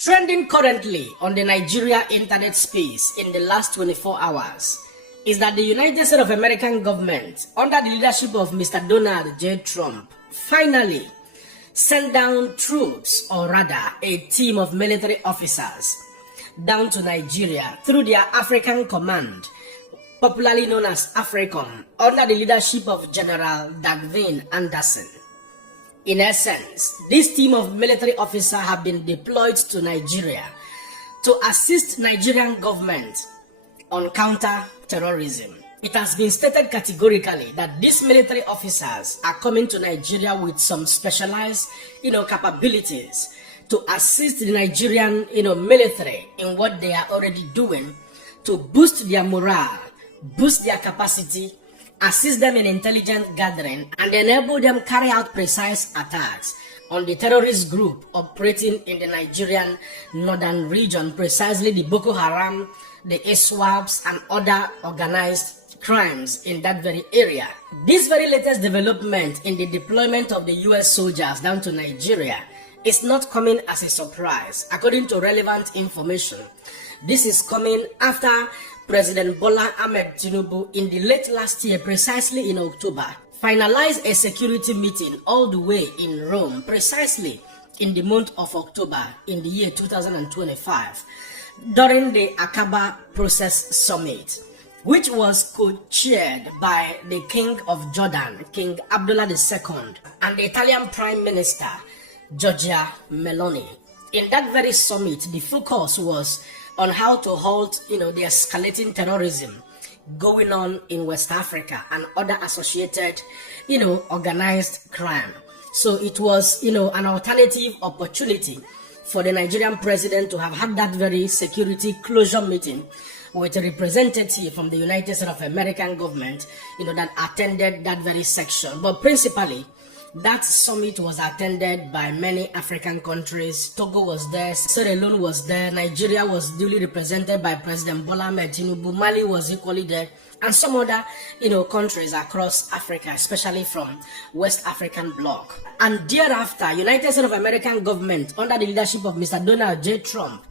Trending currently on the Nigeria internet space in the last 24 hours is that the United States of American government, under the leadership of Mr. Donald J. Trump, finally sent down troops, or rather a team of military officers, down to Nigeria through their African Command, popularly known as AFRICOM, under the leadership of General Dagvin Anderson. In essence, this team of military officers have been deployed to Nigeria to assist Nigerian government on counter-terrorism. It has been stated categorically that these military officers are coming to Nigeria with some specialized, capabilities to assist the Nigerian, military in what they are already doing to boost their morale, boost their capacity, assist them in intelligence gathering, and enable them carry out precise attacks on the terrorist group operating in the Nigerian northern region, precisely the Boko Haram, the ISWAPs, and other organized crimes in that very area. This very latest development in the deployment of the US soldiers down to Nigeria is not coming as a surprise. According to relevant information, this is coming after President Bola Ahmed Tinubu in the late last year, precisely in October, finalized a security meeting all the way in Rome, precisely in the month of October in the year 2025, during the Akaba Process Summit, which was co-chaired by the King of Jordan, King Abdullah II, and the Italian Prime Minister, Giorgia Meloni. In that very summit, the focus was on how to halt, the escalating terrorism going on in West Africa and other associated, organized crime. So it was, an alternative opportunity for the Nigerian president to have had that very security closure meeting with a representative from the United States of American government, that attended that very section. But principally, that summit was attended by many African countries. Togo was there, Sierra Leone was there, Nigeria was duly represented by President Bola Ahmed Tinubu, Mali was equally there, and some other, countries across Africa, especially from West African bloc. And thereafter, United States of American government, under the leadership of Mr. Donald J. Trump,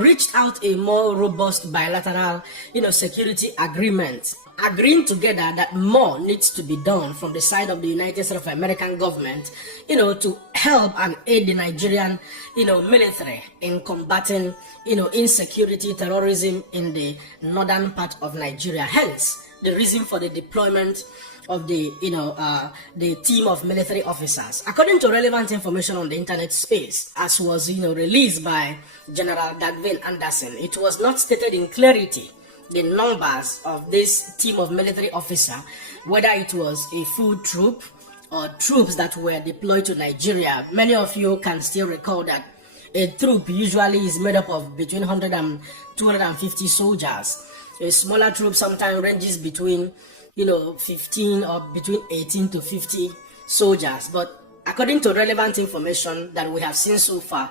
reached out a more robust bilateral, security agreement, agreeing together that more needs to be done from the side of the United States of American government, to help and aid the Nigerian, military in combating, insecurity, terrorism in the northern part of Nigeria. Hence, the reason for the deployment of the, the team of military officers. According to relevant information on the internet space, as was, released by General Dagvin Anderson, it was not stated in clarity the numbers of this team of military officers, whether it was a full troop or troops that were deployed to Nigeria. Many of you can still recall that a troop usually is made up of between 100 and 250 soldiers. A smaller troop sometimes ranges between 15 or between 18 to 50 soldiers. But according to relevant information that we have seen so far,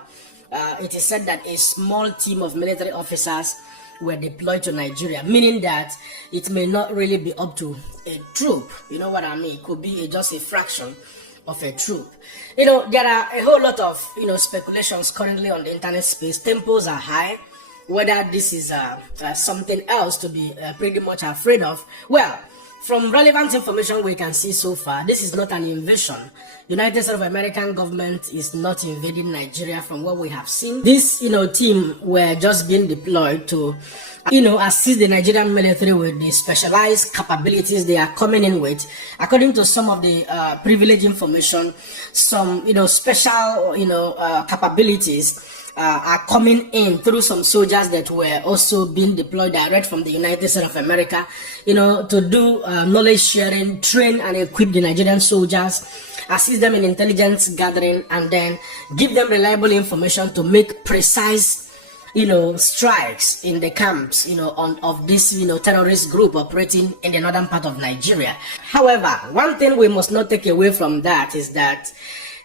it is said that a small team of military officers were deployed to Nigeria, meaning that it may not really be up to a troop. You know what I mean? It could be just a fraction of a troop. There are a whole lot of speculations currently on the internet space. Tempos are high. Whether this is something else to be pretty much afraid of. Well, from relevant information we can see so far, this is not an invasion. United States of American government is not invading Nigeria from what we have seen. This, team were just being deployed to, assist the Nigerian military with the specialized capabilities they are coming in with. According to some of the privileged information, some, special, capabilities are coming in through some soldiers that were also being deployed direct from the United States of America, to do knowledge sharing, train and equip the Nigerian soldiers, assist them in intelligence gathering, and then give them reliable information to make precise, strikes in the camps, of this, terrorist group operating in the northern part of Nigeria. However, one thing we must not take away from that is that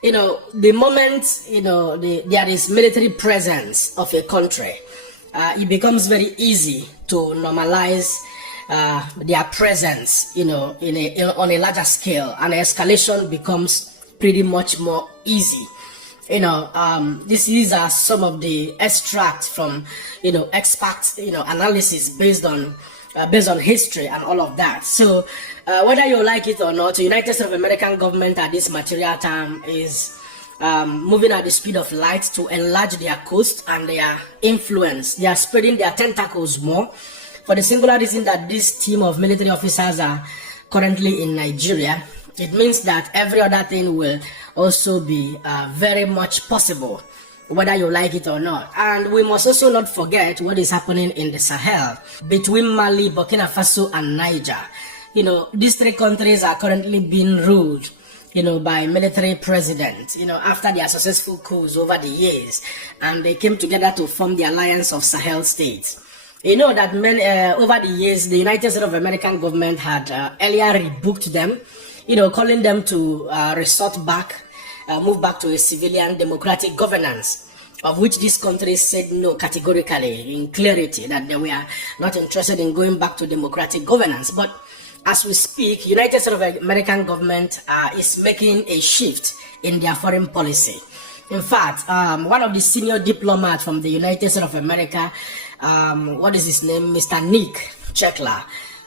the moment, there is military presence of a country, it becomes very easy to normalize their presence, on a larger scale, and escalation becomes pretty much more easy. These are some of the extracts from, expert, analysis based on history and all of that. So whether you like it or not, the United States of American government at this material time is moving at the speed of light to enlarge their coast and their influence. They are spreading their tentacles more for the singular reason that this team of military officers are currently in Nigeria. It means that every other thing will also be very much possible, whether you like it or not. And we must also not forget what is happening in the Sahel between Mali, Burkina Faso, and Niger. These three countries are currently being ruled, by military presidents, after their successful coups over the years, and they came together to form the Alliance of Sahel States. That over the years, the United States of American government had earlier rebuked them, calling them to move back to a civilian democratic governance, of which these countries said no categorically, in clarity, that they were not interested in going back to democratic governance. But as we speak, United States of American government is making a shift in their foreign policy. In fact, one of the senior diplomats from the United States of America, what is his name, Mr. Nick Chekla,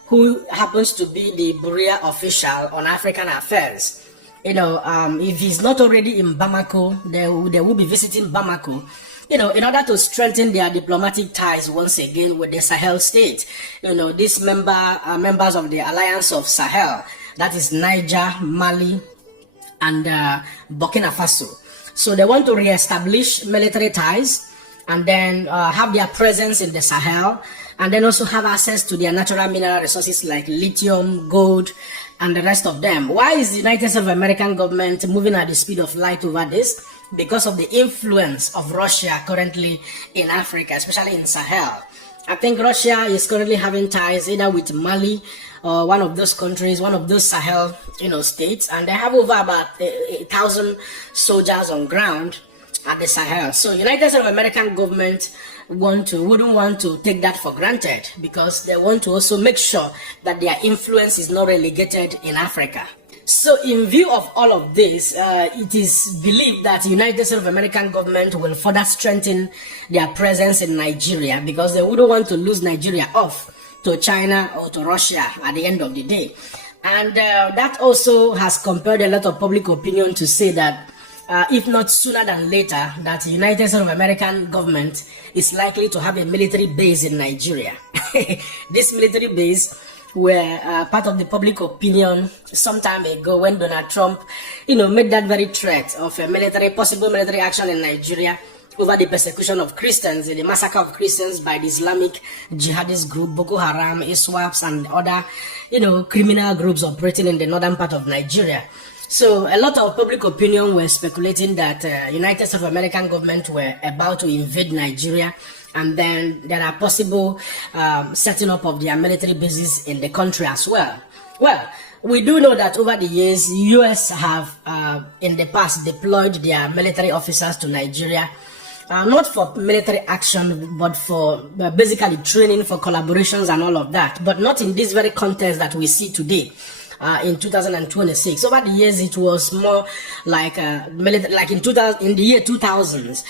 who happens to be the Bureau official on African affairs. If he's not already in Bamako, they will be visiting Bamako, in order to strengthen their diplomatic ties once again with the Sahel state. These members of the Alliance of Sahel, that is Niger, Mali, and Burkina Faso. So they want to re-establish military ties and then have their presence in the Sahel, and then also have access to their natural mineral resources like lithium, gold, and the rest of them. Why is the United States of American government moving at the speed of light over this? Because of the influence of Russia currently in Africa, especially in Sahel. I think Russia is currently having ties either with Mali or one of those countries, one of those Sahel, states, and they have over about 1,000 soldiers on ground at the Sahel. So United States of American government wouldn't want to take that for granted, because they want to also make sure that their influence is not relegated in Africa. So in view of all of this, it is believed that the United States of American government will further strengthen their presence in Nigeria, because they wouldn't want to lose Nigeria off to China or to Russia at the end of the day. And that also has compelled a lot of public opinion to say that if not sooner than later, that the United States of American government is likely to have a military base in Nigeria. This military base were part of the public opinion some time ago when Donald Trump, made that very threat of a possible military action in Nigeria over the persecution of Christians, the massacre of Christians by the Islamic jihadist group Boko Haram, ISWAPs, and other, criminal groups operating in the northern part of Nigeria. So a lot of public opinion were speculating that United States of American government were about to invade Nigeria, and then there are possible setting up of their military bases in the country as well. Well, we do know that over the years, the US have in the past deployed their military officers to Nigeria, not for military action, but for basically training, for collaborations and all of that, but not in this very context that we see today. In 2026, over the years, it was more like in the year 2000s.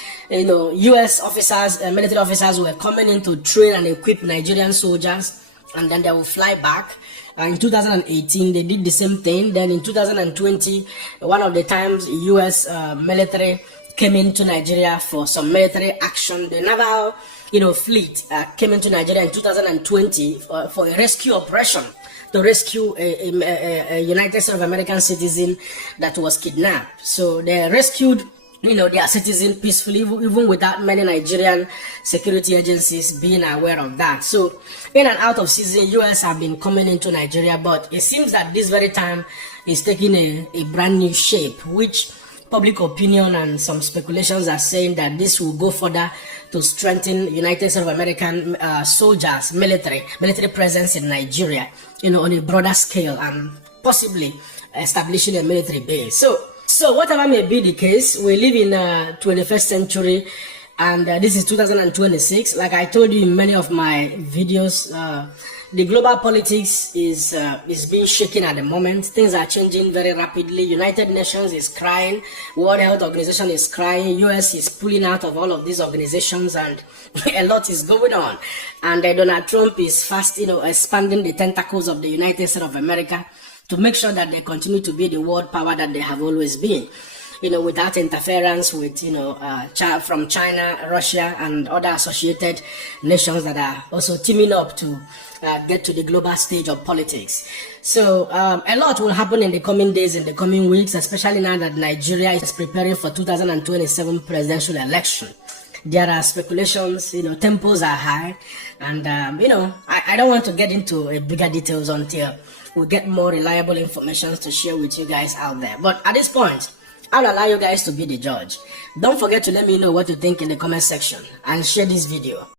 U.S. officers, military officers, were coming in to train and equip Nigerian soldiers, and then they will fly back. In 2018, they did the same thing. Then in 2020, one of the times U.S. Military came into Nigeria for some military action. The naval, fleet came into Nigeria in 2020 for a rescue operation, to rescue a United States of American citizen that was kidnapped. So they rescued, their citizen peacefully, even without many Nigerian security agencies being aware of that. So in and out of season, US have been coming into Nigeria, but it seems that this very time is taking a brand new shape, which public opinion and some speculations are saying that this will go further to strengthen United States of American soldiers, military presence in Nigeria, on a broader scale, and possibly establishing a military base. So whatever may be the case, we live in 21st century, and this is 2026. Like I told you in many of my videos, The global politics is being shaken at the moment. Things are changing very rapidly. United Nations is crying. World Health Organization is crying. US is pulling out of all of these organizations, and a lot is going on. And Donald Trump is fast, expanding the tentacles of the United States of America to make sure that they continue to be the world power that they have always been. Without interference with, from China, Russia, and other associated nations that are also teaming up to get to the global stage of politics. So a lot will happen in the coming days, in the coming weeks, especially now that Nigeria is preparing for 2027 presidential election. There are speculations, tempos are high, and, I don't want to get into bigger details until we get more reliable information to share with you guys out there. But at this point, I'll allow you guys to be the judge. Don't forget to let me know what you think in the comment section and share this video.